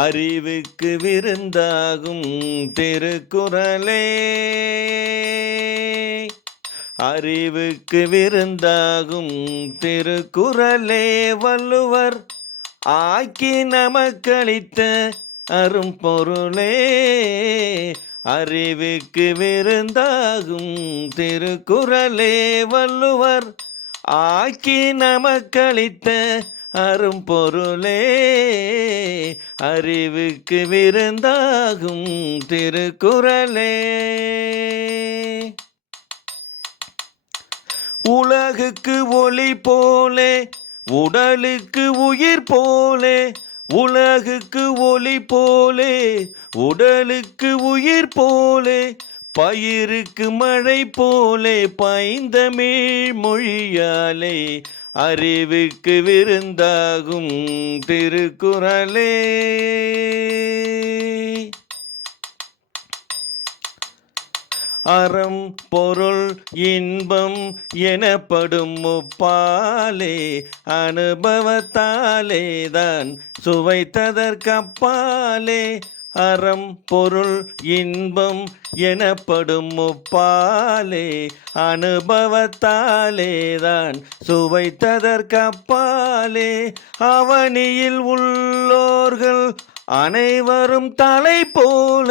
அறிவுக்கு விருந்தாகும் திருக்குறளே, அறிவுக்கு விருந்தாகும் திருக்குறளே, வள்ளுவர் ஆக்கி நமக்களித்த அரும்பொருளே, அறிவுக்கு விருந்தாகும் திருக்குறளே, வள்ளுவர் ஆக்கி நமக்களித்த அரும்பொருளே, அறிவுக்கு விருந்தாகும் திருக்குறளே. உலகுக்கு ஒளி போலே உடலுக்கு உயிர் போலே, உலகுக்கு ஒளி போலே உடலுக்கு உயிர் போலே, பயிருக்கு மழை போலே பைந்தமிழ் மொழியாலே, அறிவுக்கு விருந்தாகும் திருக்குறளே. அறம் பொருள் இன்பம் எனப்படும் முப்பாலே, அனுபவத்தாலே தான் சுவைத்ததற்கப்பாலே, அறம் பொருள் இன்பம் எனப்படும் முப்பாலே, அனுபவத்தாலே தான் சுவைத்ததற்கப்பாலே, அவனியில் உள்ளோர்கள் அனைவரும் தலை போல,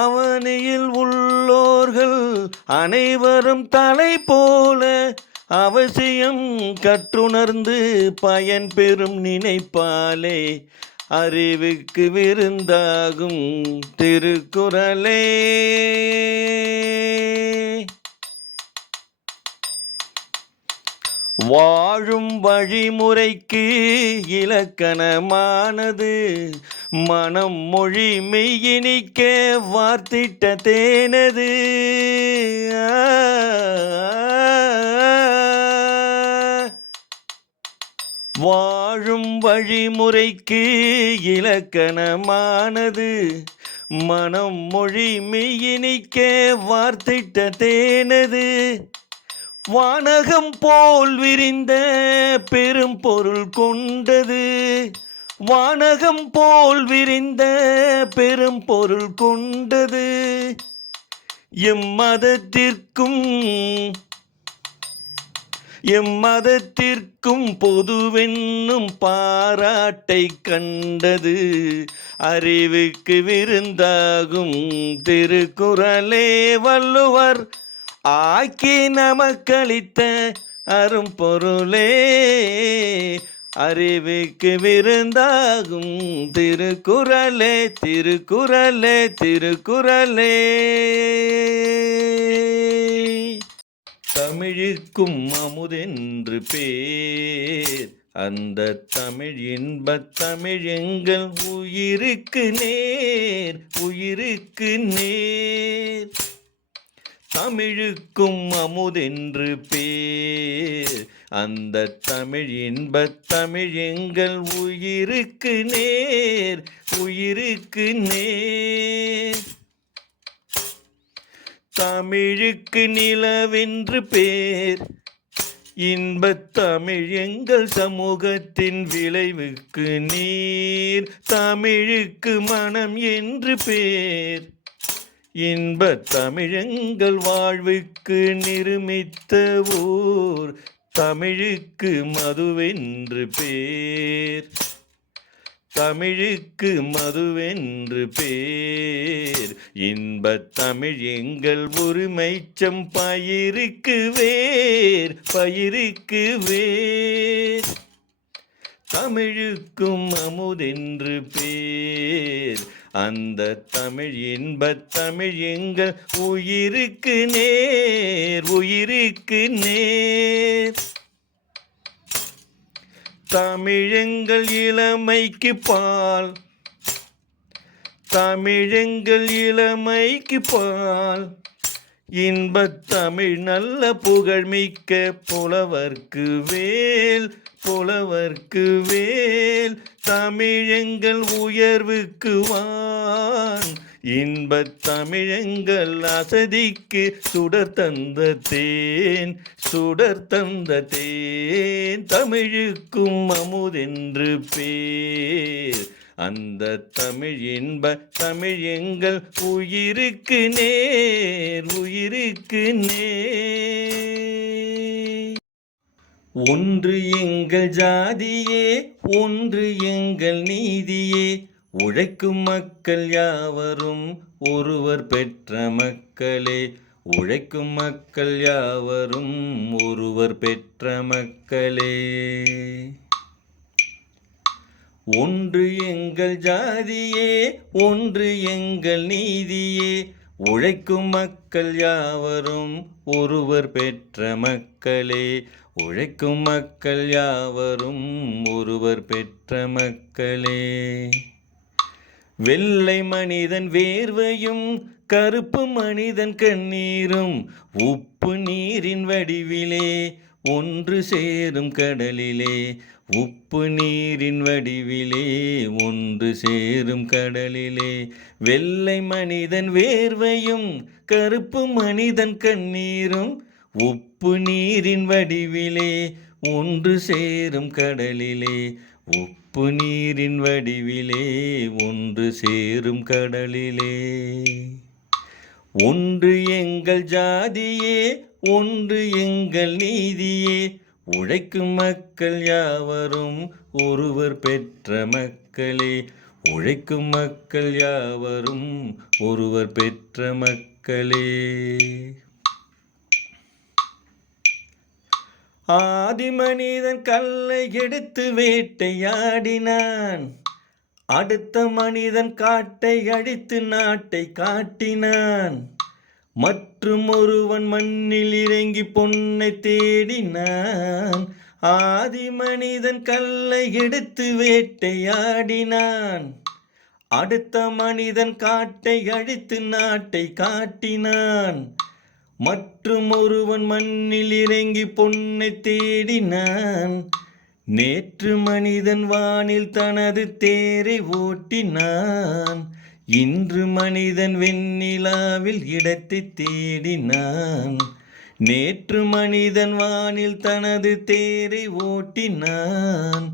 அவனியில் உள்ளோர்கள் அனைவரும் தலை போல, அவசியம் கற்றுணர்ந்து பயன் பெறும் நினைப்பாலே, அறிவுக்கு விருந்தாகும் திருக்குறளே. வாழும் வழிமுறைக்கு இலக்கணமானது, மனம் மொழி மெய்யினிக்க வார்த்திட்ட தேனது. வாழும் வழிமுறைக்கு இலக்கணமானது, மனம் மொழி மெய்யினிக்க வார்த்திட்ட தேனது. வானகம் போல் விரிந்த பெரும் பொருள் கொண்டது, வானகம் போல் விரிந்த பெரும் பொருள் கொண்டது. எம்மதத்திற்கும் பொதுவென்னும் பாராட்டை கண்டது, அறிவுக்கு விருந்தாகும் திருக்குறளே, வள்ளுவர் ஆக்கி நமக்களித்த அரும்பொருளே, அறிவுக்கு விருந்தாகும் திருக்குறளே, திருக்குறளே, திருக்குறளே. தமிழுக்கும் அமுதென்று பேர், அந்த தமிழ் இன்பத் தமிழ் எங்கள் உயிருக்கு நேர், உயிருக்கு நேர். தமிழுக்கும் அமுதென்று பேர், அந்த தமிழ் இன்பத் தமிழ் எங்கள் உயிருக்கு நேர், உயிருக்கு நேர். தமிழுக்கு நிலவென்று பேர், இன்பத் தமிழ் எங்கள் சமூகத்தின் விளைவுக்கு நீர். தமிழுக்கு மனம் என்று பேர், இன்பத் தமிழெங்கள் வாழ்வுக்கு நிருமித்த ஊர். தமிழுக்கு மதுவென்று பேர், தமிழுக்கு மதுவென்று பேர், இன்பத் தமிழ் எங்கள் உரிமைச்சம் பயிருக்கு வேர், பயிருக்கு வேர். தமிழுக்கும் அமுதென்று பேர், அந்த தமிழ் இன்பத் தமிழ் எங்கள் உயிருக்கு நேர், உயிருக்கு நேர். தமிழெங்கள் இளமைக்கு பால், தமிழெங்கள் இளமைக்கு பால், இன்பத் தமிழ் நல்ல புகழ்மிக்க புலவர்க்கு வேல், புலவர்க்கு வேல். தமிழெங்கள் உயர்வுக்கு வான், இன்பத் தமிழெங்கள் அசதிக்கு சுடர் தந்த தேன், சுடர் தந்த தேன். தமிழுக்கும் அமுதென்று பேர், அந்த தமிழ் இன்ப தமிழ் எங்கள் உயிருக்கு நேர், உயிருக்கு நேர். ஒன்று எங்கள் ஜாதியே, ஒன்று எங்கள் நீதியே, உழைக்கும் மக்கள் யாவரும் ஒருவர் பெற்ற மக்களே, உழைக்கும் மக்கள் யாவரும் ஒருவர் பெற்ற மக்களே. ஒன்று எங்கள் ஜாதியே, ஒன்று எங்கள் நீதியே, உழைக்கும் மக்கள் யாவரும் ஒருவர் பெற்ற மக்களே, உழைக்கும் மக்கள் யாவரும் ஒருவர் பெற்ற மக்களே. வெள்ளை மனிதன் வேர்வையும் கருப்பு மனிதன் கண்ணீரும் உப்பு நீரின் வடிவிலே ஒன்று சேரும் கடலிலே, உப்பு நீரின் வடிவிலே ஒன்று சேரும் கடலிலே. வெள்ளை மனிதன் வேர்வையும் கருப்பு மனிதன் கண்ணீரும் உப்பு நீரின் வடிவிலே ஒன்று சேரும் கடலிலே, உப்பு நீரின் வடிவிலே ஒன்று சேரும் கடலிலே. ஒன்று எங்கள் ஜாதியே, ஒன்று எங்கள் நீதியே, உழைக்கும் மக்கள் யாவரும் ஒருவர் பெற்ற மக்களே, உழைக்கும் மக்கள் யாவரும் ஒருவர் பெற்ற மக்களே. ஆதி மனிதன் கல்லை எடுத்து வேட்டையாடினான், அடுத்த மனிதன் காட்டை அழித்து நாட்டை காட்டினான், மற்றும் ஒருவன் மண்ணில் இறங்கி பொன்னை தேடினான். ஆதி மனிதன் கல்லை எடுத்து வேட்டையாடினான், அடுத்த மனிதன் காட்டை அழித்து நாட்டை காட்டினான், மற்றும் ஒருவன் மண்ணில் இறங்கி பொன்னை தேடினான். நேற்று மனிதன் வானில் தனது தேரை ஓட்டினான், இன்று மனிதன் வெண்ணிலாவில் இடத்தை தேடினான். நேற்று மனிதன் வானில் தனது தேரை ஓட்டினான்,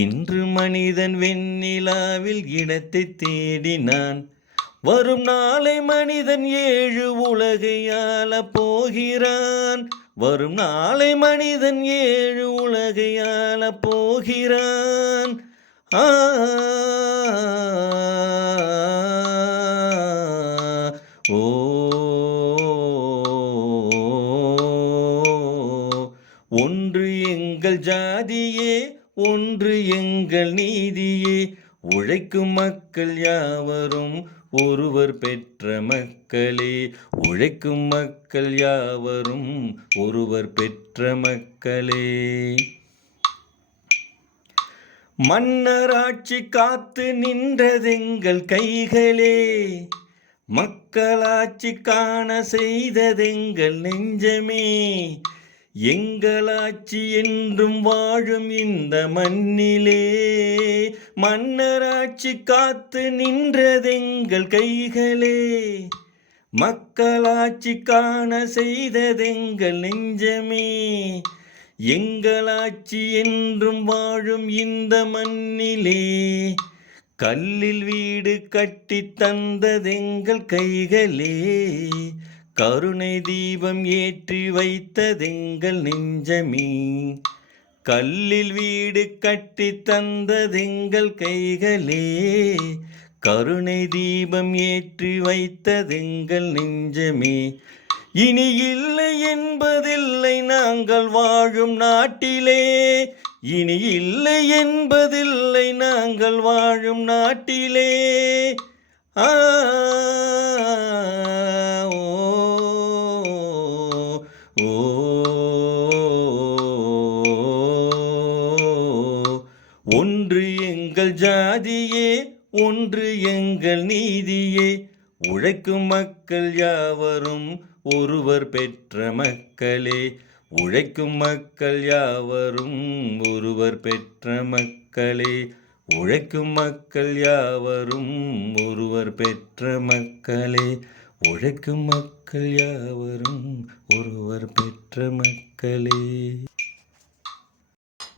இன்று மனிதன் வெண்ணிலாவில் இடத்தை தேடினான். வரும் நாளை மனிதன் 7 உலகை ஆளப் போகிறான், வரும் நாளை மனிதன் 7 உலகை ஆளப் போகிறான். ஓ ஒன்று எங்கள் ஜாதியே, ஒன்று எங்கள் நீதியே, உழைக்கும் மக்கள் யாவரும் ஒருவர் பெற்ற மக்களே, உழைக்கும் மக்கள் யாவரும் ஒருவர் பெற்ற மக்களே. மன்னராட்சி காத்து நின்றதெங்கள் கைகளே, மக்களாட்சி காண செய்ததெங்கள் நெஞ்சமே. எங்களாட்சி என்றும் வாழும் இந்த மண்ணிலே, மன்னராட்சி காத்து நின்றதெங்கள் கைகளே, மக்களாட்சி காண செய்ததெங்கள் நெஞ்சமே. எங்களாட்சி என்றும் வாழும் இந்த மண்ணிலே, கல்லில் வீடு கட்டி தந்ததெங்கள் கைகளே, கருணை தீபம் ஏற்றி வைத்ததெங்கள் நெஞ்சமே. கல்லில் வீடு கட்டி தந்ததெங்கள் கைகளே, கருணை தீபம் ஏற்றி வைத்ததெங்கள் நெஞ்சமே. இனி இல்லை என்பதில்லை நாங்கள் வாழும் நாட்டிலே, இனி இல்லை என்பதில்லை நாங்கள் வாழும் நாட்டிலே. ஒன்று எங்கள் ஜாதியே, ஒன்று எங்கள் நீதியே, உழைக்கும் மக்கள் யாவரும் ஒருவர் பெற்ற மக்களே, உழைக்கும் மக்கள் யாவரும் ஒருவர் பெற்ற மக்களே, உழைக்கும் மக்கள் யாவரும் ஒருவர் பெற்ற மக்களே, உழைக்கும் மக்கள் யாவரும் ஒருவர் பெற்ற மக்களே.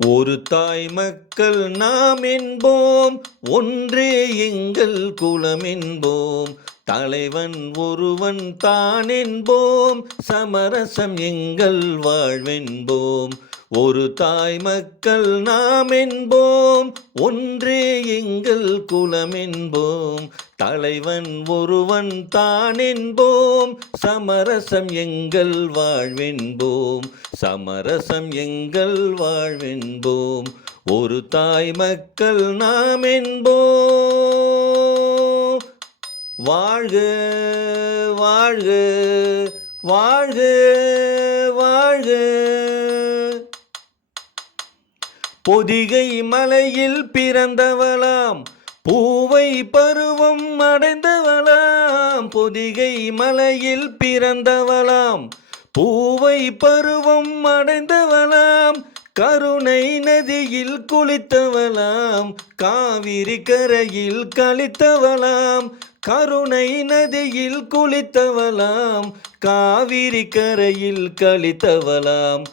ஒரு தாய் மக்கள் நாம் என்போம், ஒன்றே எங்கள் குலம் என்போம், தலைவன் ஒருவன் தான் என்போம், சமரசம் எங்கள் வாழ்வென்போம். ஒரு தாய் மக்கள் நாம் என்போம், ஒன்றே எங்கள் குலம் என்போம், தலைவன் ஒருவன் தான் என்போம், சமரசம் எங்கள் வாழ்வென்போம், சமரசம் எங்கள் வாழ்வென்போம். ஒரு தாய் மக்கள் நாம் என்போம். வாழ்க வாழ்க வாழ்க வாழ்க. பொதிகை மலையில் பிறந்தவளாம், பூவை பருவம் அடைந்தவளாம். பொதிகை மலையில் பிறந்தவளாம், பூவை பருவம் அடைந்தவளாம். கருணை நதியில் குளித்தவளாம், காவிரி கரையில் கழித்தவளாம். கருணை நதியில் குளித்தவளாம், காவிரி கரையில் கழித்தவளாம்.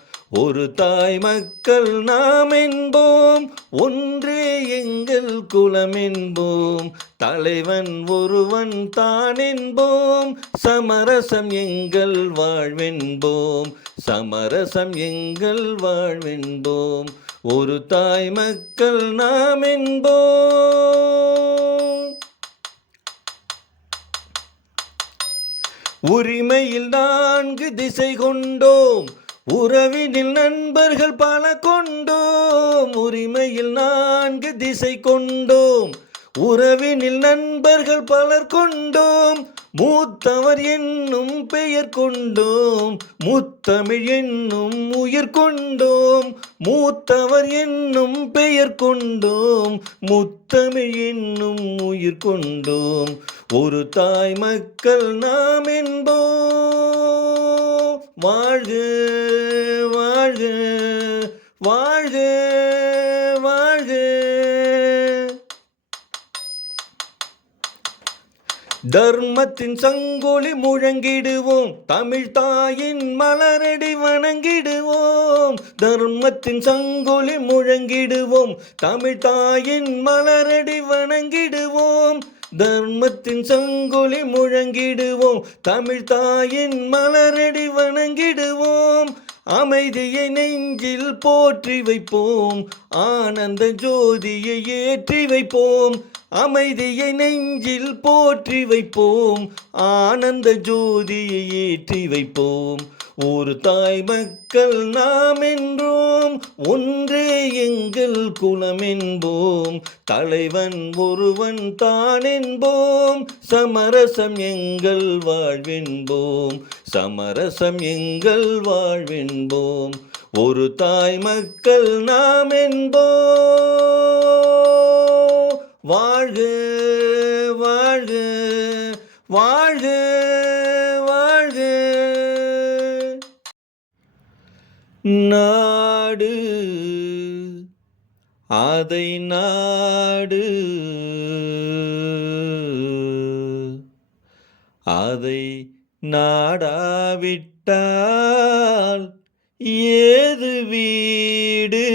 ஒரு தாய் மக்கள் நாம் என்போம், ஒன்றே எங்கள் குலம் என்போம், தலைவன் ஒருவன் தான் என்போம், சமரசம் எங்கள் வாழ்வென்போம், சமரசம் எங்கள் வாழ்வென்போம். ஒரு தாய் மக்கள் நாம் என்போம். உரிமையில் 4 திசை கொண்டோம், உறவினில் நண்பர்கள் பல கொண்டோம். உரிமையில் 4 திசை கொண்டோம், உறவினில் நண்பர்கள் பலர் கொண்டோம். மூத்தவர் என்னும் பெயர் கொண்டோம், முத்தமிழ் என்னும் உயிர் கொண்டோம். மூத்தவர் என்னும் பெயர் கொண்டோம், முத்தமிழ் என்னும் உயிர் கொண்டோம். ஒரு தாய் மக்கள் நாம் என்போம். வாழ்க வாழ்க வாழ்க வாழ்க. தர்மத்தின் சங்கொலி முழங்கிடுவோம், தமிழ் தாயின் மலரடி வணங்கிடுவோம். தர்மத்தின் சங்கொலி முழங்கிடுவோம், தமிழ் தாயின் மலரடி வணங்கிடுவோம். தர்மத்தின் சங்கொலி முழங்கிடுவோம், தமிழ் தாயின் மலரடி வணங்கிடுவோம். அமைதியை நெஞ்சில் போற்றி வைப்போம், ஆனந்த ஜோதியை ஏற்றி வைப்போம். அமைதியை நெஞ்சில் போற்றி வைப்போம், ஆனந்த ஜோதியை ஏற்றி வைப்போம். ஒரு தாய் மக்கள் நாம் என்றோம், ஒன்றே எங்கள் குலம் என்போம், தலைவன் ஒருவன் தான் என்போம், சமரசம் எங்கள் வாழ்வென்போம், சமரசம் எங்கள் வாழ்வென்போம். ஒரு தாய் மக்கள் நாம் என்போம். வாழ்க வாழ்க வாழ்க வாழ்க. நாடு அதை நாடு, அதை நாடாவிட்டால் ஏது வீடு.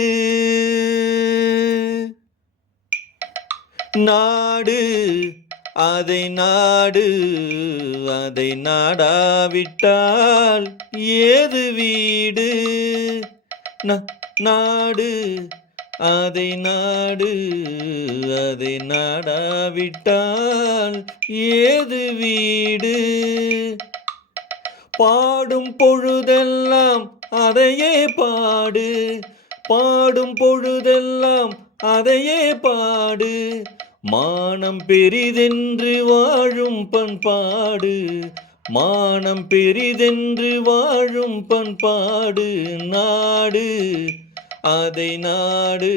நாடு அதை நாடு, அதை நாடாவிட்டால் ஏது வீடு. நாடு அதை நாடு, அதை நாடாவிட்டால் ஏது வீடு. பாடும் பொழுதெல்லாம் அதையே பாடு, பாடும் பொழுதெல்லாம் அதையே பாடு. மானம் பெரிதென்று வாழும் பண்பாடு, மானம் பெரிதென்று வாழும் பண்பாடு. நாடு அதை நாடு,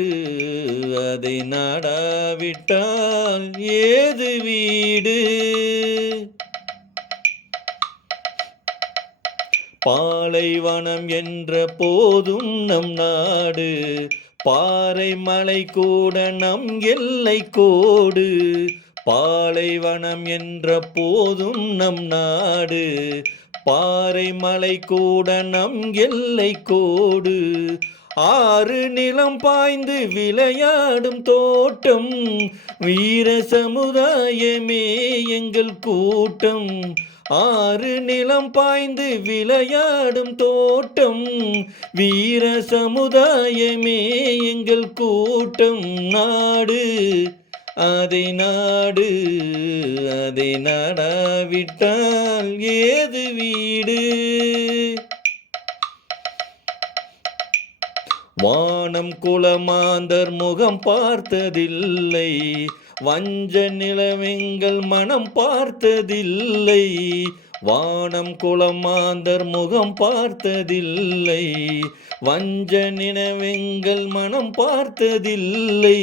அதை நாடாவிட்டால் ஏது வீடு. பாலைவனம் என்ற போதும் நம் நாடு, பாறை மலை கூட நம் எல்லை கோடு. பாலைவனம் என்ற போதும் நம் நாடு, பாறை மலை கூட நம் எல்லை கோடு. ஆறு நிலம் பாய்ந்து விளையாடும் தோட்டம், வீர சமுதாயமே எங்கள் கூட்டம். ஆறு நிலம் பாய்ந்து விளையாடும் தோட்டம், வீர சமுதாயமே எங்கள் கூட்டம். நாடு அதை நாடு, அதை நாடாவிட்டால் ஏது வீடு? வானம் குலமாந்தர் முகம் பார்த்ததில்லை, வஞ்ச நிலவெங்கள் மனம் பார்த்ததில்லை. வானம் குலமாந்தர் முகம் பார்த்ததில்லை, வஞ்ச நிலவெங்கள் மனம் பார்த்ததில்லை.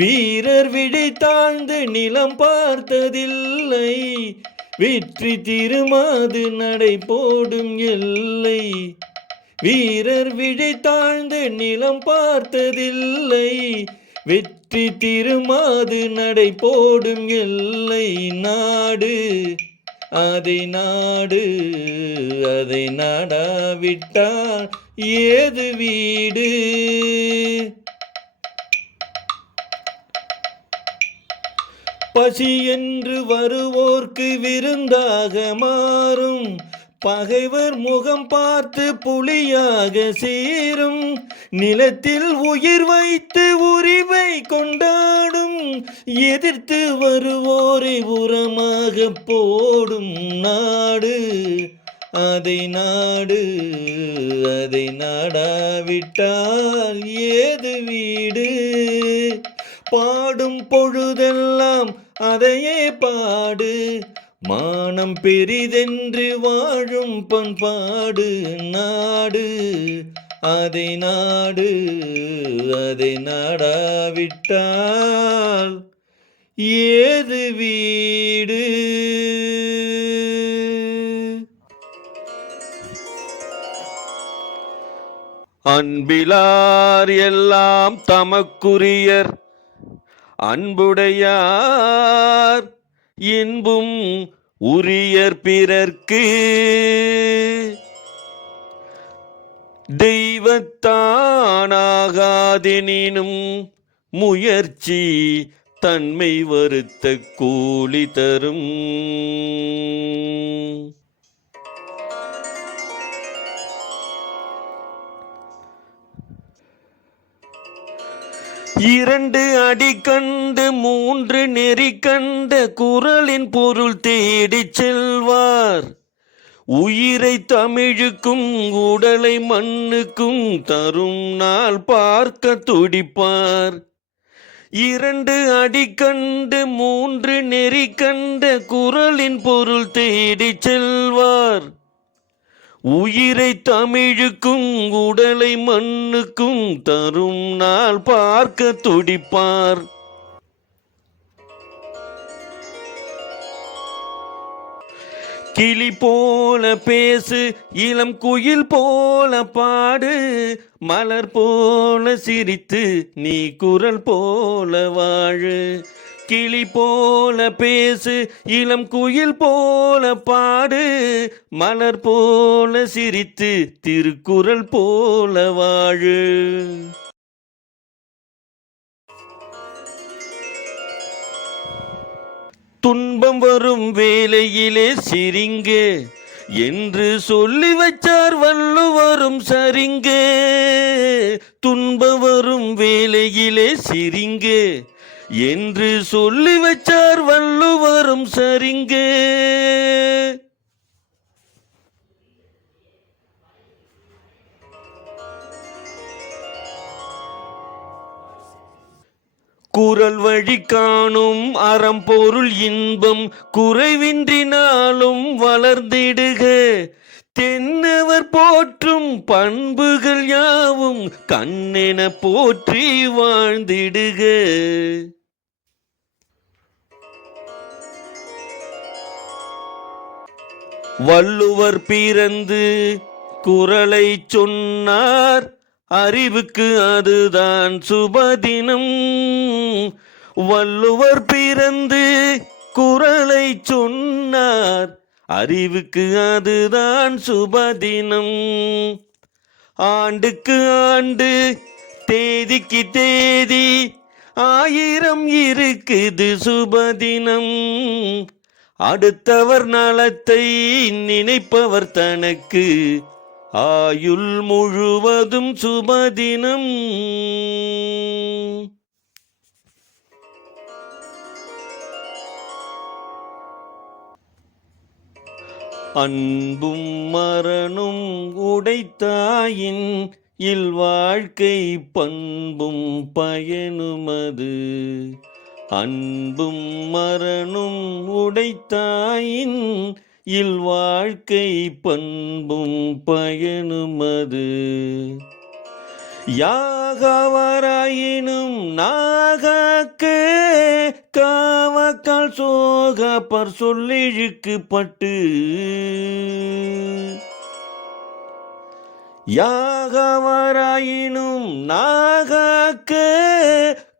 வீரர் விழி தாழ்ந்து நிலம் பார்த்ததில்லை, வெற்றி திருமாது நடை போடும் எல்லை. வீரர் விழி தாழ்ந்து நிலம் பார்த்ததில்லை, வெற்றி திருமாது நடை போடும் எல்லை. நாடு அதை நாடு, அதை நாடாவிட்டால் ஏது வீடு? பசி என்று வருவோர்க்கு விருந்தாக மாறும், பகைவர் முகம் பார்த்து புலியாக சேரும். நிலத்தில் உயிர் வைத்து உரிமை கொண்டாடும், எதிர்த்து வருவோரை உரமாக போடும். நாடு அதை நாடு, அதை நாடாவிட்டால் ஏது வீடு? பாடும் பொழுதெல்லாம் அதையே பாடு, மானம் பெரிதென்று வாழும் பண்பாடு. நாடு அதை நாடு, அதை நாடாவிட்டால் ஏது வீடு? அன்பிலார் எல்லாம் தமக்குரியர், அன்புடையார் இன்பும் உரியர் பிறர்க்கு. தெய்வத்தானாகாதெனினும் முயற்சி தன்மை வருத்த கூலி தரும். இரண்டு அடி கண்டு மூன்று நெறி கண்ட குறளின் பொருள் தேடிச் செல்வார். உயிரை தமிழுக்கும் உடலை மண்ணுக்கும் தரும் நாள் பார்க்க துடிப்பார். இரண்டு அடி கண்டு மூன்று நெறி கண்ட குறளின் பொருள் தேடிச் செல்வார். உயிரை தமிழுக்கும் உடலை மண்ணுக்கும் தரும் நாள் பார்க்க துடிப்பார். கிளி போல பேசு, இளம் குயில் போல பாடு, மலர் போல சிரித்து நீ குரல் போல வாழு. கிளி போல பேசு, இளம் குயில் போல பாடு, மலர் போல சிரித்து திருக்குறள் போல வாழு. துன்பம் வரும் வேளையிலே சிரிங்க என்று சொல்லி வச்சார் வள்ளுவரும் சரிங்க. துன்பம் வரும் வேளையிலே சிரிங்க என்று சொல்லி வச்சார் வள்ளுவரும் சரிங்க. குறள் வழி காணும் அறம்பொருள் இன்பம் குறைவின்றி நாளும் வளர்ந்திடுக. தென்னவர் போற்றும் பண்புகள் யாவும் கண்ணென போற்றி வாழ்ந்திடுக. வள்ளுவர் பிறந்து குறளை சொன்னார், அறிவுக்கு அதுதான் சுபதினம். வள்ளுவர் பிறந்து குறளை சொன்னார், அறிவுக்கு அதுதான் சுபதினம். ஆண்டுக்கு ஆண்டு தேதிக்கு தேதி 1000 இருக்குது சுபதினம். அடுத்தவர் நலத்தை நினைப்பவர் தனக்கு ஆயுள் முழுவதும் சுபதினம். அன்பும் மரணும் உடைத்தாயின் இல்வாழ்க்கை பண்பும் பயனுமது. அன்பும் மரணும் உடைத்தாயின் இல்வாழ்க்கை பண்பும் பயனுமது. யாகவராயினும் நாகாக்க காவக்கால் சோகப்பர் சொல்லிழுக்குப்பட்டு. யாகவராயினும் நாகாக்க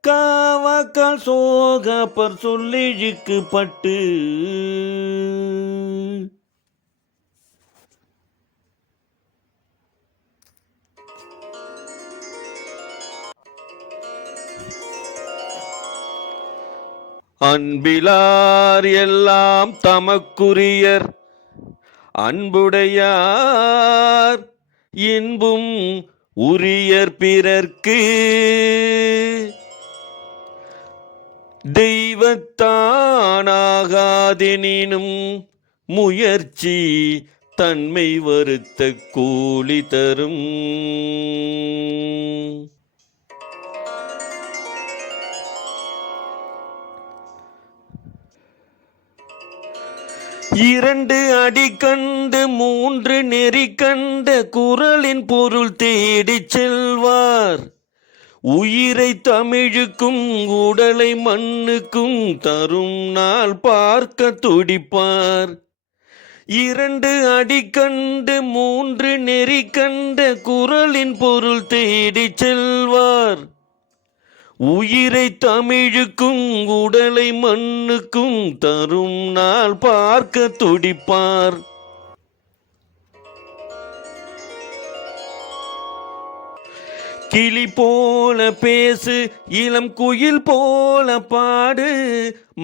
காவக்கால் சோகப்பர் சொல்லிழுக்குப்பட்டு. அன்பிலார் எல்லாம் தமக்குரியர் அன்புடையார் இன்பும் உரியர் பிறர்க்கு. தெய்வத்தானாகாதெனினும் முயற்சி தன்மை வருத்த கூலி தரும். இரண்டு அடி கண்டு 3 நெறி கண்ட குறளின் பொருள் தேடிச் செல்வார். உயிரை தமிழுக்கும் உடலை மண்ணுக்கும் தரும் நாள் பார்க்க துடிப்பார். 2 அடி கண்டு 3 நெறி கண்ட குறளின் பொருள் தேடிச் செல்வார். உயிரை தமிழுக்கும் உடலை மண்ணுக்கும் தரும் நாள் பார்க்க துடிப்பார். கிளி போல பேசு இளம் குயில் போல பாடு.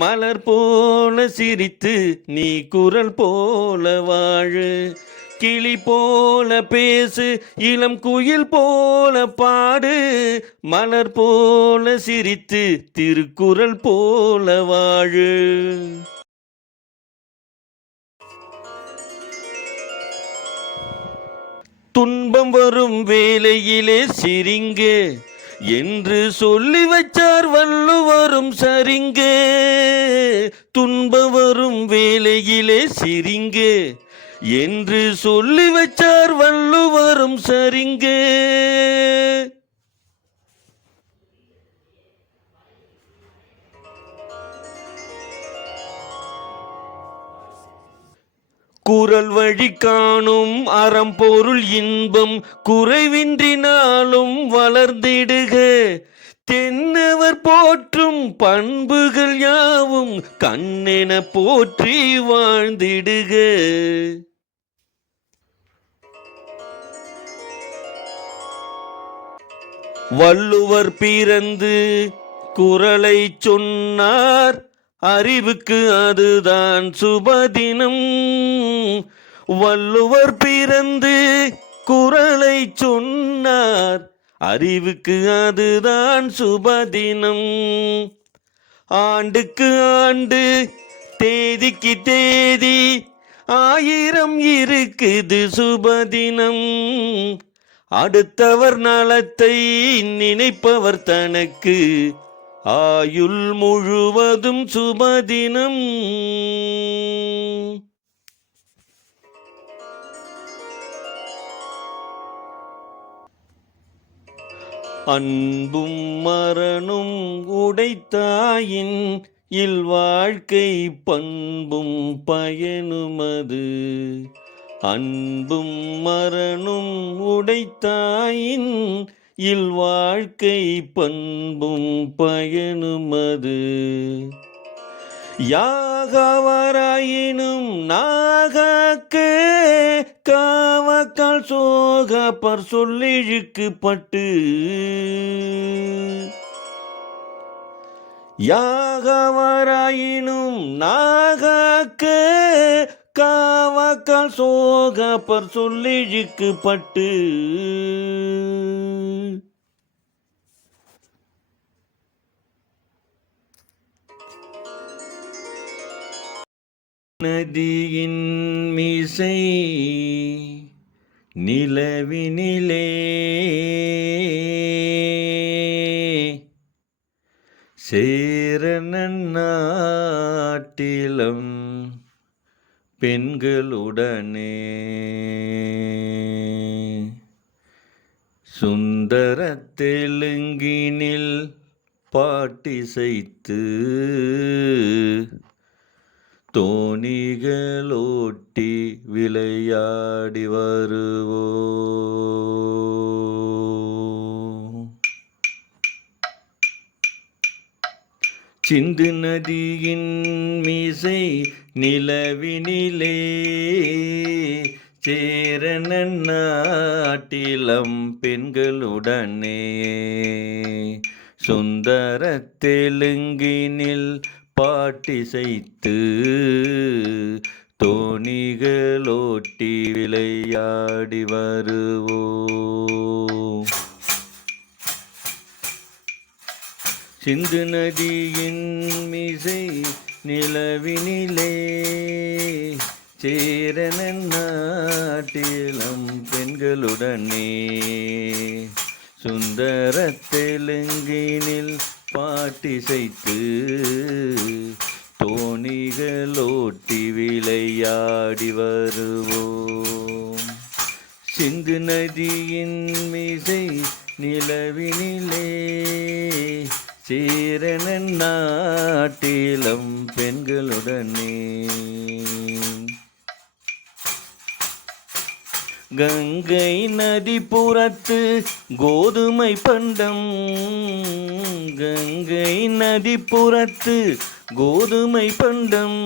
மலர் போல சிரித்து நீ குரல் போல வாழு. கிளி போல பேசு இளம் குயில் போல பாடு. மலர் போல சிரித்து திருக்குறள் போல வாழு. துன்பம் வரும் வேளையிலே சிரிங்க என்று சொல்லி வச்சார் வள்ளுவரும் சரிங்க. துன்பம் வரும் வேளையிலே சிரிங்க என்று சொல்லி வச்சார் வள்ளுவரும் சரிங்க. குறள் வழி காணும் அறம்பொருள் இன்பம் குறைவின்றி நாளும் வளர்ந்திடுக. தென்னவர் போற்றும் பண்புகள் யாவும் கண்ணென போற்றி வாழ்ந்திடுக. வள்ளுவர் பிறந்து குறளை சொன்னார். அறிவுக்கு அதுதான் சுபதினம். வள்ளுவர் பிறந்து குறளை சொன்னார். அறிவுக்கு அதுதான் சுபதினம். ஆண்டுக்கு ஆண்டு தேதிக்கு தேதி 1000 இருக்குது சுபதினம். அடுத்தவர் நலத்தை நினைப்பவர் தனக்கு ஆயுள் முழுவதும் சுபதினம். அன்பும் மரணும் உடைத்தாயின் இல்வாழ்க்கை பண்பும் பயனுமது. அன்பும் மரணும் உடைத்தாயின் இல்வாழ்க்கை பண்பும் பயனுமது. யாகவராயினும் நாகாக்க காவக்கால் சோகப்பர் சொல்லிழுக்குப்பட்டு யாகவராயினும் நாகாக்க காவக்கால் சோகப்பர் சொல்லிழுக்குப்பட்டு நதியின் மீசை நிலவினிலே சேரனன் நாட்டிலம் பெண்களுடனே சுந்தர தெலுங்கினில் பாட்டிசைத்து தோணிகளோட்டி விளையாடி வருவோம். சிந்து நதியின் மீசை நிலவினிலே சேரனன் நாட்டிலம் பெண்களுடனே சுந்தர தெலுங்கினில் பாட்டிசைத்து தோணிகளோட்டி விளையாடி வருவோம். சிந்து நதியின் மீசை நிலவினிலே சேரனன் நாட்டிலம் பெண்களுடனே சுந்தர தெலுங்கினில் பாட்டிசைத்து தோணிகளோட்டி விளையாடி வருவோம். சிந்து நதியின் மீசை நிலவினிலே சேரனன் நாட்டிலம் பெண்களுடனே கங்கை நதி புறத்து கோதுமை பண்டம் கங்கை நதி புறத்து கோதுமை பண்டம்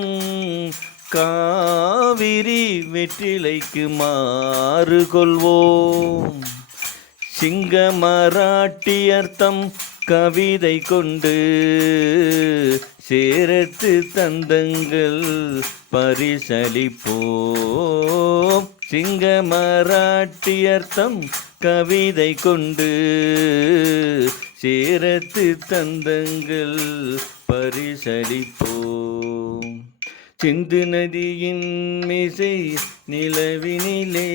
காவிரி வெற்றிலைக்கு மாறு கொள்வோம். சிங்க மராட்டியர்த்தம் கவிதை கொண்டு சேரத்து தந்தங்கள் பரிசளிப்போம். சிங்க மராட்டியர்த்தம் கவிதை கொண்டு சேரத்து தந்தங்கள் பரிசளிப்போம். சிந்து நதியின் மீசை நிலவினிலே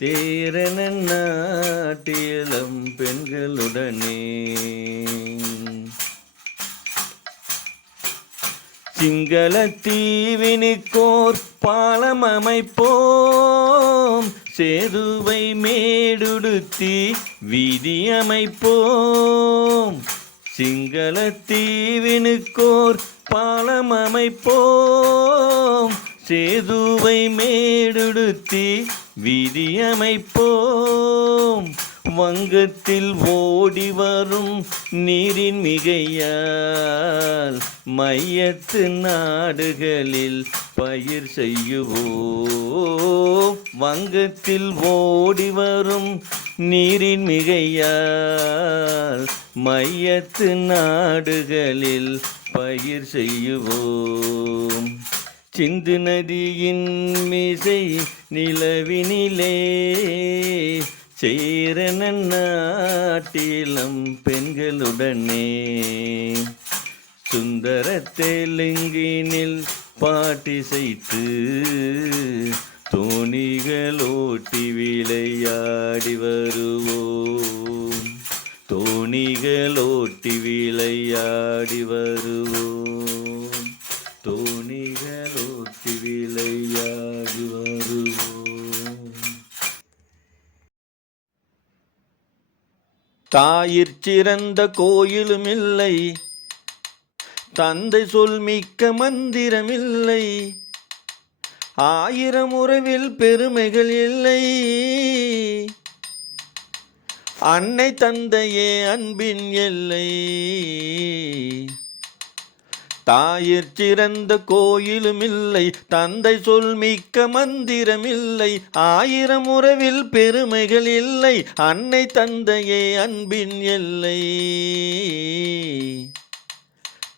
சேரனன் நாட்டிலம் பெண்களுடனே சிங்கள தீவினுக்கோர் பாலம் அமைப்போம். சேதுவை மேடுடுத்தி வீதி அமைப்போம். சிங்கள தீவினுக்கோர் பாலம் அமைப்போம். சேதுவை மேடுடுத்தி வீதி அமைப்போம். வங்கத்தில் ஓடி வரும் நீரின் மிகையால் மையத்து நாடுகளில் பயிர் செய்யுவோம். வங்கத்தில் ஓடி வரும் நீரின் மிகையால் மையத்து நாடுகளில் பயிர் செய்யுவோம். சிந்து நதியின் மீசை நிலவினிலே சேரனன் நாட்டிலம் பெண்களுடனே சுந்தர தெலுங்கினில் பாட்டிசைத்து தோணிகளோட்டி விளையாடி வருவோம். தோணிகளோட்டி விளையாடி வருவோம். தோணிகளோட்டி விளையாடி வருவோம். தாயிற் சிறந்த கோயிலுமில்லை, தந்தை சொல் மிக்க மந்திரமில்லை, ஆயிரம் உறவில் பெருமைகள் இல்லை. அன்னை தந்தையே அன்பின் எல்லை, தாயிற் சிறந்த கோயிலும் இல்லை, தந்தை சொல் மிக்க மந்திரம் இல்லை, 1000 உறவில் பெருமைகள் இல்லை, அன்னை தந்தையே அன்பின் எல்லை.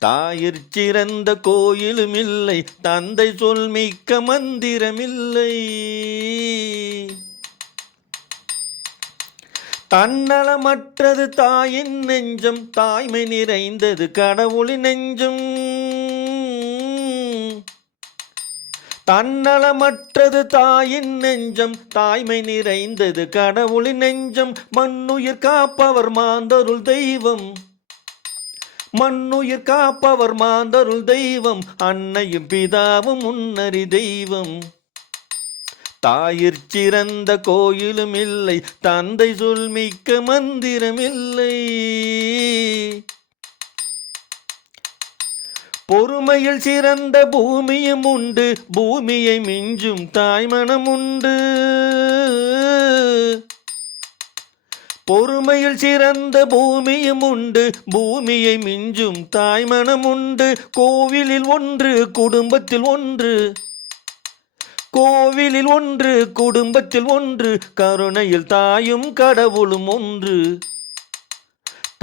தாயிற் சிறந்த கோயிலும் இல்லை, தந்தை சொல் மிக்க மந்திரம் இல்லை. தன்னலமற்றது தாயின் நெஞ்சம், தாய்மை நிறைந்தது கடவுளின் நெஞ்சம். தன்னலமற்றது தாயின் நெஞ்சம், தாய்மை நிறைந்தது கடவுளின் நெஞ்சம். மண்ணுயிர் காப்பவர் மாந்தருள் தெய்வம், மண்ணுயிர் காப்பவர் மாந்தருள் தெய்வம், அன்னையும் பிதாவும் முன்னறி தெய்வம். தாயிற் சிறந்த கோயிலும் இல்லை, தந்தை சொல் மிக்க மந்திரம் இல்லை. பொறுமையில் சிறந்த பூமியும் உண்டு, பூமியை மிஞ்சும் தாய்மனம் உண்டு. பொறுமையில் சிறந்த பூமியும் உண்டு, பூமியை மிஞ்சும் தாய்மனம் உண்டு. கோவிலில் ஒன்று, குடும்பத்தில் ஒன்று, கோவிலில் ஒன்று, குடும்பத்தில் ஒன்று, கருணையில் தாயும் கடவுளும் ஒன்று.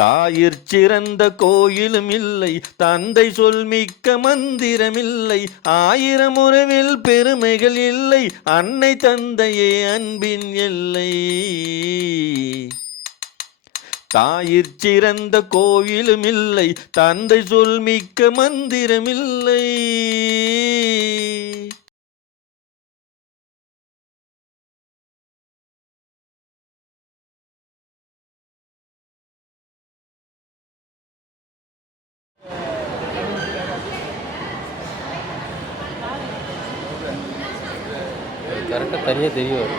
தாயிற் சிறந்த கோயிலும் இல்லை, தந்தை சொல் மிக்க மந்திரம் இல்லை, 1000 உறவில் பெருமைகள் இல்லை, அன்னை தந்தையே அன்பின் எல்லை. தாயிற் சிறந்த கோயிலும் இல்லை, தந்தை சொல் மிக்க மந்திரம் இல்லை. கரெக்டாக தனியாக தெரியும்.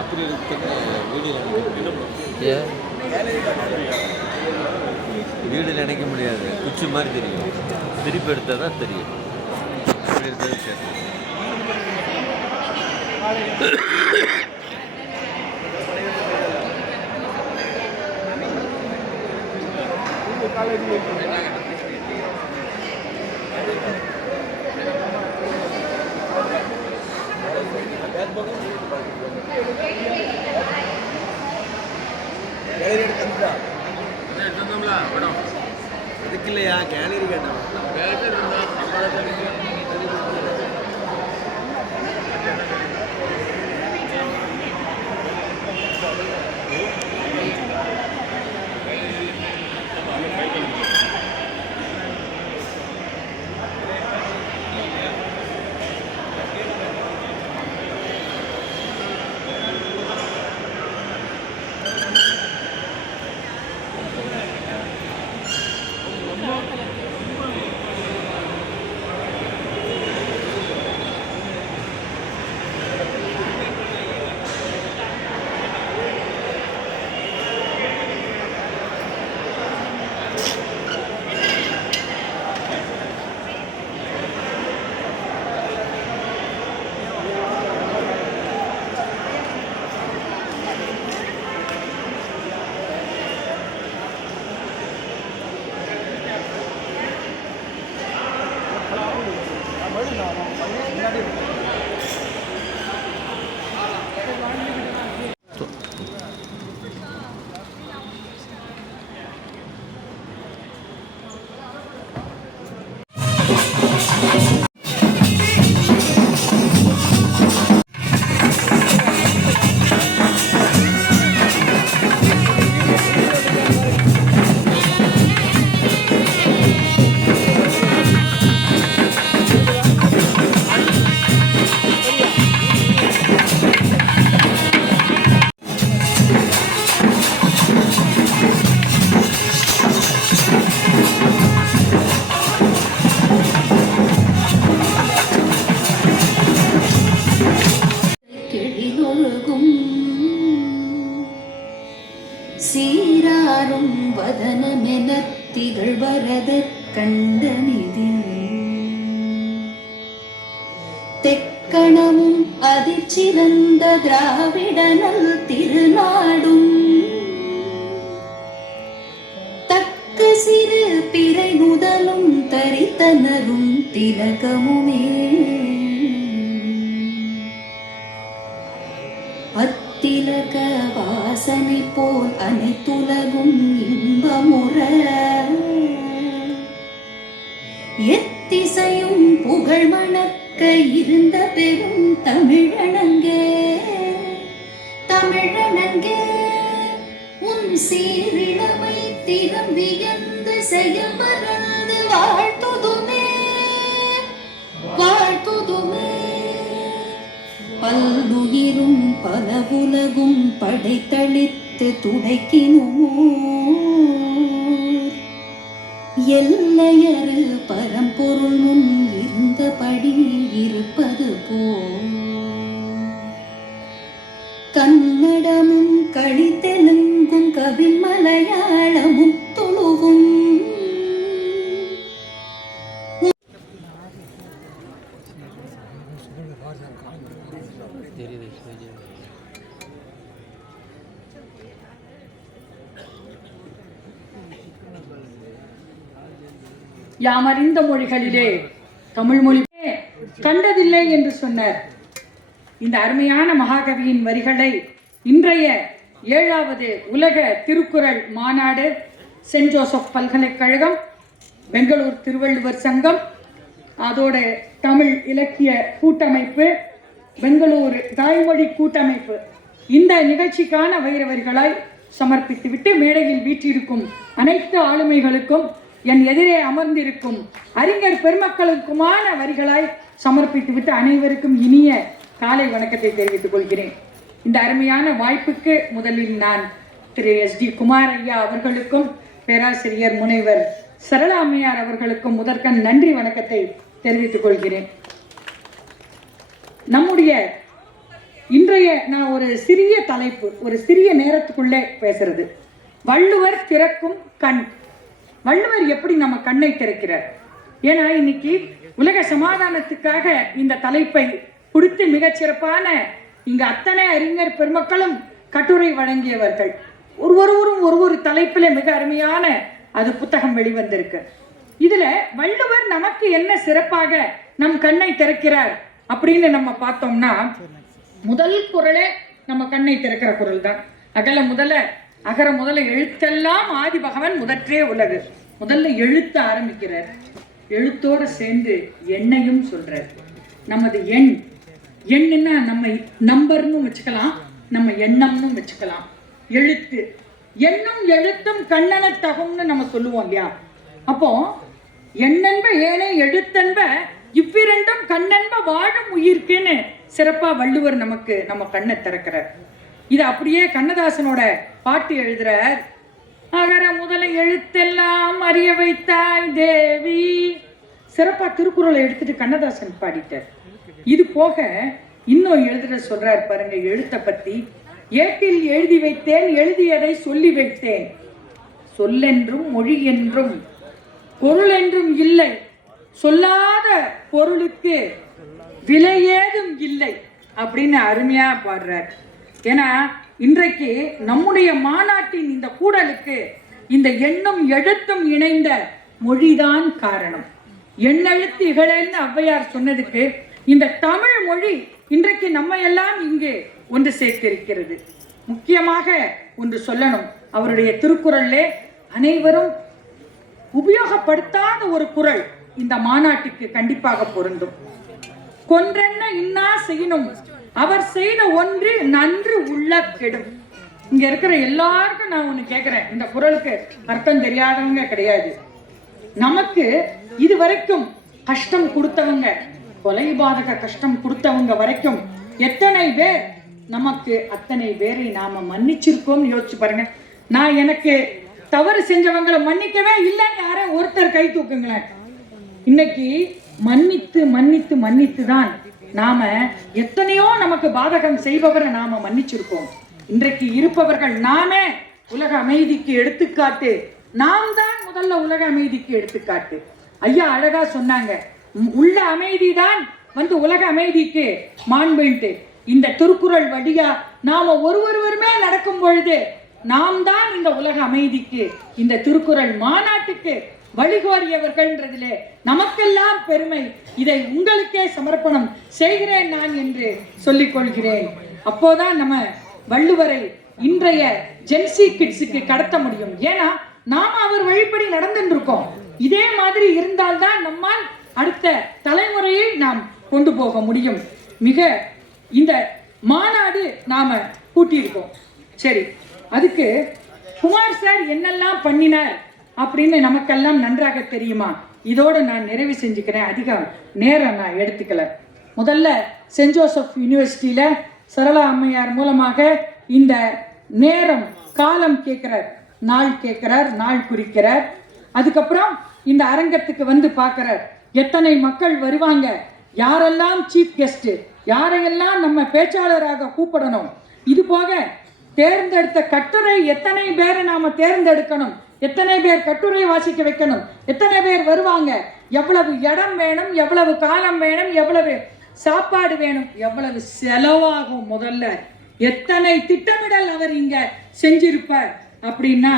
அப்படி வீடில் நினைக்க முடியாது, குச்சி மாதிரி தெரியும், திருப்பி எடுத்தால் தான் தெரியும். அப்படி இருக்கிறது சரி. அதுக்கு இல்லையா கேலரி கேட்டோம். சீராரும் வதனமெனத் திகழ்வரதற் கண்டனிதி தெக்கணமும் அதிர்ச்சிறந்த திராவிடனல் திருநாடும் தக்க தரித்தனரும் திலகமுமே. அத்திலக வாசனை போல் அனைத்துலகும் இன்பமுற எத்திசையும் புகழ் மணக்க இருந்த பெரும் தமிழனங்கே தமிழனங்கே உன் சீரிழமை திறம் வியந்து செயல் மறந்து வாழ்த்துதுமே வாழ்த்துதுமே. பல்லுயிரும் பலவுலகும் படைத்தளித்து துடைக்கினுமோ எல்லையறு பரம்பொருள் முன் இருந்தபடி இருப்பது போல் கன்னடமும் கழித்தெலுங்கும் கவின் மலையாளமும் துளுவும் தெரியுது. யாமறிந்த மொழிகளிலே தமிழ் மொழியே கண்டதில்லை என்று சொன்னார். இந்த அருமையான மகாகவியின் வரிகளை இன்றைய 7வது உலக திருக்குறள் மாநாடு, சென்ட் ஜோசப் பல்கலைக்கழகம், பெங்களூர் திருவள்ளுவர் சங்கம், அதோட தமிழ் இலக்கிய கூட்டமைப்பு, பெங்களூர் தாய்மொழி கூட்டமைப்பு இந்த நிகழ்ச்சிக்கான வைரவரிகளாய் சமர்ப்பித்துவிட்டு மேடையில் வீற்றிருக்கும் அனைத்து ஆளுமைகளுக்கும் என் எதிரே அமர்ந்திருக்கும் அறிஞர் பெருமக்களுக்குமான வரிகளாய் சமர்ப்பித்துவிட்டு அனைவருக்கும் இனிய காலை வணக்கத்தை தெரிவித்துக் கொள்கிறேன். இந்த அருமையான வாய்ப்புக்கு முதலில் நான் திரு SD குமார் ஐயா அவர்களுக்கும் பேராசிரியர் முனைவர் சரளாமையார் அவர்களுக்கும் முதற்கண் நன்றி வணக்கத்தை தெரிவித்துக் கொள்கிறேன். நம்முடைய இன்றைய நான் ஒரு சிறிய தலைப்பு, ஒரு சிறிய நேரத்துக்குள்ளே பேசுறது, வள்ளுவர் திறக்கும் கண். வள்ளுவர் எப்படி நம்ம கண்ணை திறக்கிறார்? ஏன்னா இன்னைக்கு உலக சமாதானத்துக்காக இந்த தலைப்பை கொடுத்து மிகச்சிறப்பான இங்க அத்தனை அறிஞர் பெருமக்களும் கட்டுரை வழங்கியவர்கள். ஒவ்வொருவரும் ஒரு தலைப்பில் மிக அருமையான அது புத்தகம் வெளிவந்திருக்கு. இதுல வள்ளுவர் நமக்கு என்ன சிறப்பாக நம் கண்ணை திறக்கிறார் அப்படின்னு நம்ம பார்த்தோம்னா, முதல் குறளே நம்ம கண்ணை திறக்கிற குறள் தான். அகர முதல எழுத்தெல்லாம் ஆதி பகவன் முதற்றே உலகு. முதல்ல எழுத்த ஆரம்பிக்கிறார், எழுத்தோட சேர்ந்து எண்ணையும் சொல்றார். நமது எண்ணுன்னா நம்ம நம்பர்னு வச்சுக்கலாம், நம்ம எண்ணம்னு வச்சுக்கலாம். எழுத்து, எண்ணும் எழுத்தும் கண்ணன தகும்னு நம்ம சொல்லுவோம் இல்லையா? அப்போ எண்ணென்ப ஏனே எழுத்தென்ப இவ்விரண்டும் கண்ணென்ப வாழும் உயிர்க்குன்னு சிறப்பா வள்ளுவர் நமக்கு நம்ம கண்ணை திறக்கிறார். இது அப்படியே கண்ணதாசனோட பாட்டு எழுதுறார். அகர முதல எழுத்தெல்லாம் அறிய வைத்தாய் தேவி. சிறப்பா திருக்குறளை எடுத்துட்டு கண்ணதாசன் பாடிட்டார். இது போக இன்னும் எழுதுற சொல்றார் பாருங்க எழுத்தை பத்தி. ஏட்டில் எழுதி வைத்தேன், எழுதியதை சொல்லி வைத்தேன், சொல்லென்றும் மொழி என்றும் பொருள் என்றும் இல்லை, சொல்லாத பொருளுக்கு விலை ஏதும் இல்லை அப்படின்னு அருமையா பாடுறார். ஏன்னா இன்றைக்கு நம்முடைய மாநாட்டின் இந்த கூடலுக்கு இந்த எண்ணும் எழுத்தும் இணைந்த மொழிதான் காரணம். எண்ணெழுத்து இகழன்னு ஔவையார் சொன்னதுக்கு இந்த தமிழ் மொழி இன்றைக்கு நம்ம எல்லாம் இங்கு ஒன்று சேர்த்திருக்கிறது. முக்கியமாக ஒன்று சொல்லணும், அவருடைய திருக்குறள்லே அனைவரும் உபயோகப்படுத்தாத ஒரு குறள் இந்த மாநாட்டுக்கு கண்டிப்பாக பொருந்தும். கொன்றென்ன இன்னா செய்யணும், அவர் செய்த ஒன்று நன்று உள்ள கெடும். இங்க இருக்கிற எல்லாருக்கும் நான் ஒண்ணு கேட்கிறேன், இந்த குறளுக்கு அர்த்தம் தெரியாதவங்க கிடையாது. நமக்கு இதுவரைக்கும் கஷ்டம் கொடுத்தவங்க, கொலை பாதக கஷ்டம் கொடுத்தவங்க வரைக்கும் எத்தனை பேர் நமக்கு அத்தனை பேரை நாம மன்னிச்சிருக்கோம்னு யோசிச்சு பாருங்க. நான் எனக்கு தவறு செஞ்சவங்களை மன்னிக்கவே இல்லைன்னு யாரும் ஒருத்தர் கை தூக்குங்களேன். இன்னைக்கு மன்னித்து மன்னித்து மன்னித்து தான் நாம எத்தனையோ நமக்கு பாதகம் செய்பவரை நாம மன்னிச்சிருக்கோம். இன்றைக்கு இருப்பவர்கள் நாமே உலக அமைதிக்கு எடுத்துக்காட்டு. நாம் தான் முதல்ல உலக அமைதிக்கு எடுத்துக்காட்டு. ஐயா அழகா சொன்னாங்க, உள்ள அமைதி தான் உலக அமைதிக்கு மாண்புன்ட்டு. இந்த திருக்குறள் வழியா நாம ஒருவருமே நடக்கும் பொழுது நாம் தான் இந்த உலக அமைதிக்கு, இந்த திருக்குறள் மாநாட்டுக்கு வழிகோரியவர்கள்ன்றதிலே நமக்கெல்லாம் பெருமை. இதை உங்களுக்கே சமர்ப்பணம் செய்கிறேன் நான் என்று சொல்லிக் கொள்கிறேன். அப்போதான் நம்ம வள்ளுவரை இன்றைய ஜென்சி கிட்ஸுக்கு கடத்த முடியும். ஏன்னா நாம அவர் வழிப்படி நடந்துட்டு இருக்கோம். இதே மாதிரி இருந்தால்தான் நம்மால் அடுத்த தலைமுறையை நாம் கொண்டு போக முடியும். மிக இந்த மாநாடு நாம கூட்டியிருக்கோம். சரி, அதுக்கு குமார் சார் என்னெல்லாம் பண்ணினார் அப்படின்னு நமக்கெல்லாம் நன்றாக தெரியுமா? இதோடு நான் நிறைவு செஞ்சுக்கிறேன். அதிக நேரம் நான் எடுத்துக்கல. முதல்ல சென்ட் ஜோசப் யூனிவர்சிட்டியில் சரளா அம்மையார் மூலமாக இந்த நேரம் காலம் கேட்கிறார், நாள் கேட்கிறார், நாள் குறிக்கிறார். அதுக்கப்புறம் இந்த அரங்கத்துக்கு வந்து பார்க்கிறார், எத்தனை மக்கள் வருவாங்க, யாரெல்லாம் சீஃப் கெஸ்ட், யாரையெல்லாம் நம்ம பேச்சாளராக கூப்பிடணும், இது போக தேர்ந்தெடுத்த கட்டுரை எத்தனை பேரை நாம தேர்ந்தெடுக்கணும், எத்தனை பேர் கட்டுரை வாசிக்க வைக்கணும், எத்தனை பேர் வருவாங்க, எவ்வளவு இடம் வேணும், எவ்வளவு காலம் வேணும், எவ்வளவு சாப்பாடு வேணும், எவ்வளவு செலவாகும், முதல்ல எத்தனை திட்டமிடல் அவர் இங்க செஞ்சிருப்பார் அப்படின்னா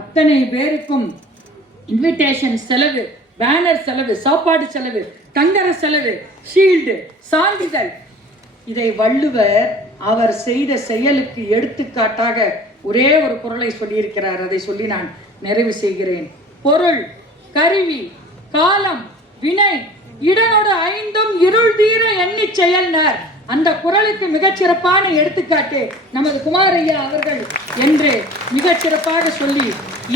அத்தனை பேருக்கும் இன்விடேஷன் செலவு, பேனர் செலவு, சாப்பாடு செலவு, தங்கர செலவு, ஷீல்டு, சான்றிதழ். இதை வள்ளுவர் அவர் செய்த செயலுக்கு எடுத்துக்காட்டாக ஒரே ஒரு பொருளை சொல்லியிருக்கிறார். அதை சொல்லி நான் நிறைவு செய்கிறேன். பொருள், கருவி, காலம், வினை, இடனோடு ஐந்தும் இருள் தீர எண்ணி செயல்னார். அந்த குறளுக்கு மிகச்சிறப்பான எடுத்துக்காட்டு நமது குமாரையா அவர்கள் என்று மிகச்சிறப்பாக சொல்லி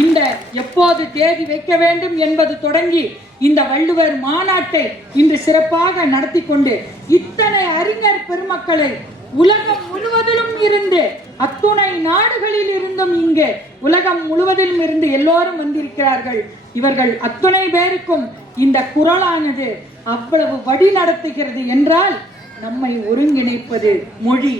இந்த எப்போது தேதி வைக்க வேண்டும் என்பது தொடங்கி இந்த வள்ளுவர் மாநாட்டை இன்று சிறப்பாக நடத்தி கொண்டு இத்தனை அறிஞர் பெருமக்களை உலகம் முழுவதிலும் இருந்து அத்துணை நாடுகளில் இருந்தும் இங்கே உலகம் முழுவதிலும் இருந்து எல்லோரும் வந்திருக்கிறார்கள். இவர்கள் அத்துணை பேருக்கும் இந்த குறளானது அவ்வளவு வழி நடத்துகிறது என்றால் நம்மை ஒருங்கிணைப்பது மொழி,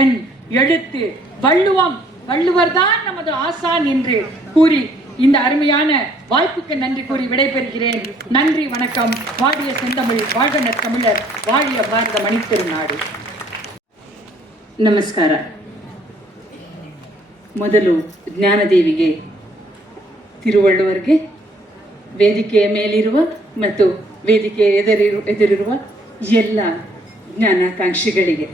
எண், எழுத்து, வள்ளுவம், வள்ளுவர் தான் நமது ஆசான் என்று கூறி இந்த அருமையான வாய்ப்புக்கு நன்றி கூறி விடைபெறுகிறேன். நன்றி, வணக்கம். வாழிய செந்தமிழ், வாழ்க நற்தமிழர், வாழிய பாரத ಮಣಿತಿರುನಾಡು. ನಮಸ್ಕಾರ. ಮೊದಲು ಜ್ಞಾನದೇವಿಗೆ, ತಿರುವಳ್ಳುವರ್ಗೆ, ವೇದಿಕೆಯ ಮೇಲಿರುವ ಮತ್ತು ವೇದಿಕೆಯ ಎದುರಿರುವ ಎಲ್ಲ ಜ್ಞಾನಾಕಾಂಕ್ಷಿಗಳಿಗೆ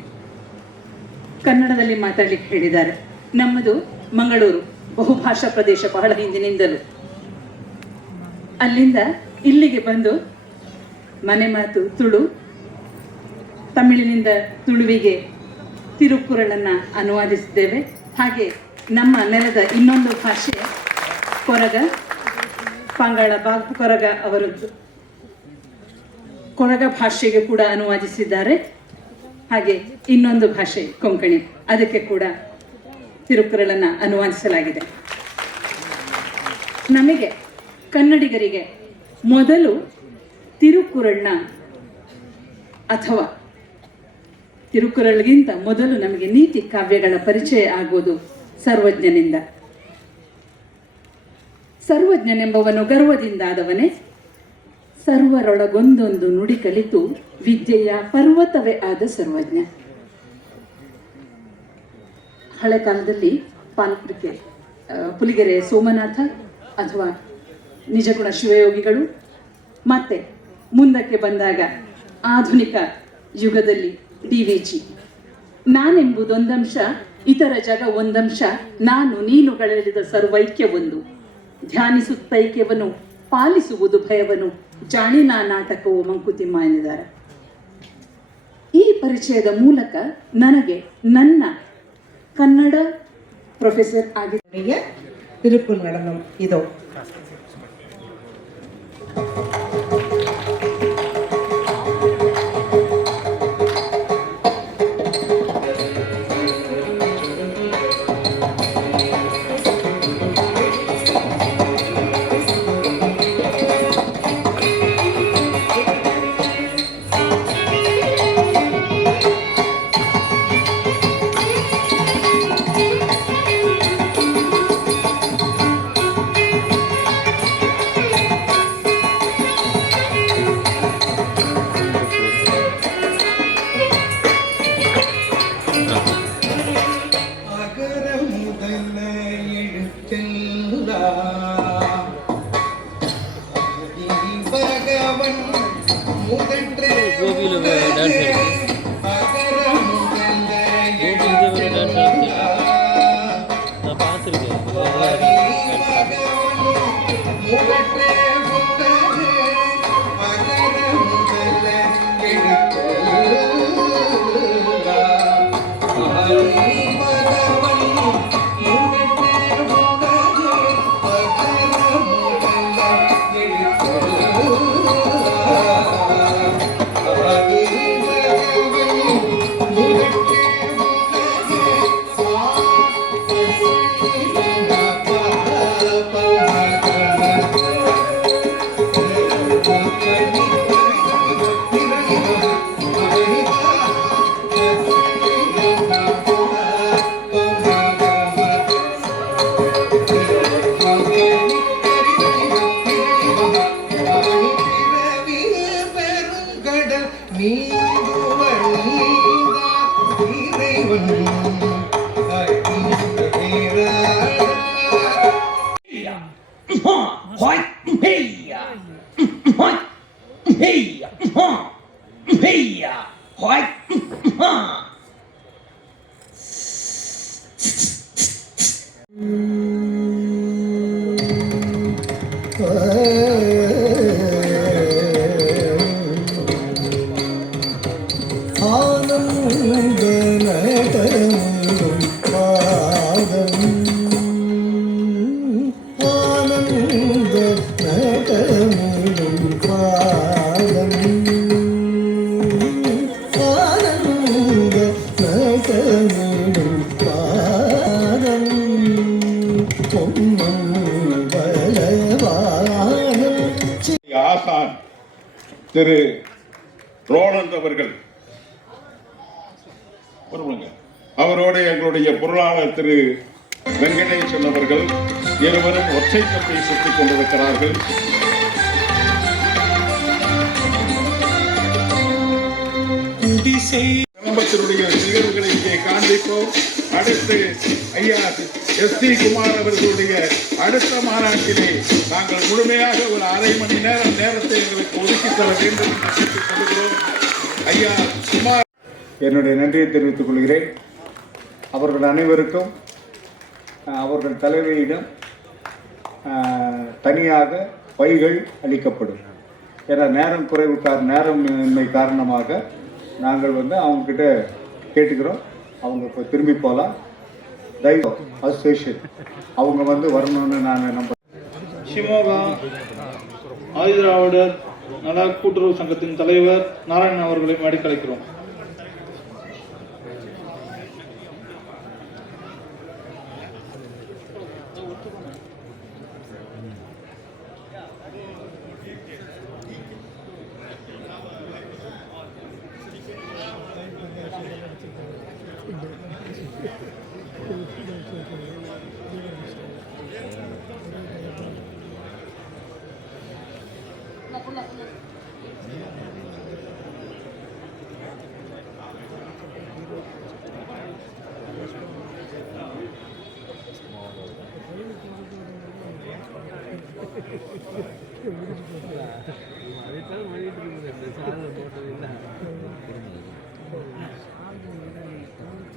ಕನ್ನಡದಲ್ಲಿ ಮಾತಾಡಲಿಕ್ಕೆ ಹೇಳಿದ್ದಾರೆ. ನಮ್ಮದು ಮಂಗಳೂರು, ಬಹುಭಾಷಾ ಪ್ರದೇಶ ಬಹಳ ಹಿಂದಿನಿಂದಲೂ. ಅಲ್ಲಿಂದ ಇಲ್ಲಿಗೆ ಬಂದು ಮನೆ ಮಾತು ತುಳು, ತಮಿಳಿನಿಂದ ತುಳುವಿಗೆ ತಿರುಕ್ಕುರಳನ್ನು ಅನುವಾದಿಸಿದ್ದೇವೆ. ಹಾಗೆ ನಮ್ಮ ನೆಲದ ಇನ್ನೊಂದು ಭಾಷೆ ಕೊರಗ, ಪಂಗಳ ಬಾಗ್ಪು ಕೊರಗ ಅವರದ್ದು ಕೊರಗ ಭಾಷೆಗೆ ಕೂಡ ಅನುವಾದಿಸಿದ್ದಾರೆ. ಹಾಗೆ ಇನ್ನೊಂದು ಭಾಷೆ ಕೊಂಕಣಿ, ಅದಕ್ಕೆ ಕೂಡ ತಿರುಕ್ಕುರಳನ್ನು ಅನುವಾದಿಸಲಾಗಿದೆ. ನಮಗೆ ಕನ್ನಡಿಗರಿಗೆ ಮೊದಲು ತಿರುಕ್ಕುರಳ್ನ ಅಥವಾ ತಿರುಕ್ಕುರಳ್ಗಿಂತ ಮೊದಲು ನಮಗೆ ನೀತಿ ಕಾವ್ಯಗಳ ಪರಿಚಯ ಆಗೋದು ಸರ್ವಜ್ಞನಿಂದ. ಸರ್ವಜ್ಞನೆಂಬವನು ಗರ್ವದಿಂದಾದವನೇ, ಸರ್ವರೊಳಗೊಂದೊಂದು ನುಡಿ ಕಲಿತು ವಿದ್ಯೆಯ ಪರ್ವತವೇ ಆದ ಸರ್ವಜ್ಞ. ಹಳೆ ಕಾಲದಲ್ಲಿ ಪುಲಿಗೆರೆ ಸೋಮನಾಥ ಅಥವಾ ನಿಜಗುಣ ಶಿವಯೋಗಿಗಳು, ಮತ್ತೆ ಮುಂದಕ್ಕೆ ಬಂದಾಗ ಆಧುನಿಕ ಯುಗದಲ್ಲಿ DVG, ನಾನೆಂಬುದೊಂದಂಶ, ಇತರ ಜಗ ಒಂದಂಶ, ನಾನು ನೀನುಗಳೆಳಿದ ಸರ್ವೈಕ್ಯ ಒಂದು, ಧ್ಯಾನಿಸುತ್ತೈಕ್ಯವನ್ನು ಪಾಲಿಸುವುದು ಭಯವನ್ನು, ಜಾಣಿನ ನಾಟಕವು ಮಂಕುತಿಮ್ಮ ಎನ್ನಿದ್ದಾರೆ. ಈ ಪರಿಚಯದ ಮೂಲಕ ನನಗೆ ನನ್ನ ಕನ್ನಡ ಪ್ರೊಫೆಸರ್ ಆಗಿದ್ದ ತಿರುಕ್ಕುರಳನ್ನು ಇದು டான்ஸ் இதே மாதிரி டான்ஸ் ஆடுச்சு நான் பார்த்துருக்கேன். ஆசான் திரு ரோலண்ட் அவர்கள், அவரோடு எங்களுடைய பொருளாளர் திரு வெங்கடேசன் அவர்கள் இருவரும் ஒற்றை கப்பை சுற்றிக் கொண்டிருக்கிறார்கள். குடும்பத்தினுடைய நிகழ்வுகளை இங்கே காண்பிப்போம். அடுத்து ஐயா எஸ்.டி. குமார் அவர்களுடைய அடுத்த மாநாட்டிலே நாங்கள் முழுமையாக ஒரு அரை மணி நேரத்தை எங்களுக்கு ஒதுக்கி தர வேண்டும் என்று கேட்டுக் கொள்கிறோம். ஐயா குமார், என்னுடைய நன்றியை தெரிவித்துக் கொள்கிறேன். அவர்கள் அனைவருக்கும் அவர்கள் தலைமையிடம் தனியாக பைகள் அளிக்கப்படும். ஏன்னா நேரமின்மை காரணமாக நாங்கள் அவங்கக்கிட்ட கேட்டுக்கிறோம். அவங்க இப்போ திரும்பி போகலாம். தயவு அசோசியேஷன் அவங்க வரணும்னு நான் நம்புறேன். ஷிமோகா ஆதிதிராவிடர் நல கூட்டுறவு சங்கத்தின் தலைவர் நாராயணன் அவர்களை மேடைக்கு அழைக்கிறோம்.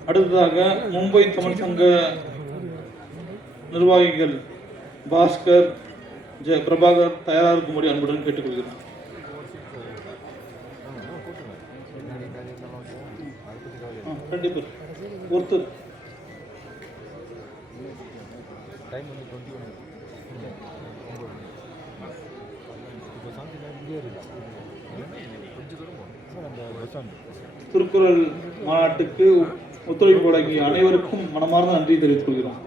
அடுத்ததாக மும்பை தமிழ் சங்க நிர்வாகிகள் பாஸ்கர் பிரபாகர் தயாராக இருக்கும்படி அன்புடன் கேட்டுக்கொள்கிறேன். கண்டிப்பா ஒருத்தர் திருக்குறள் மாநாட்டுக்கு ஒத்துழைப்பு வழங்கிய அனைவருக்கும் மனமார்ந்த நன்றி தெரிவித்துக் கொள்கிறோம்.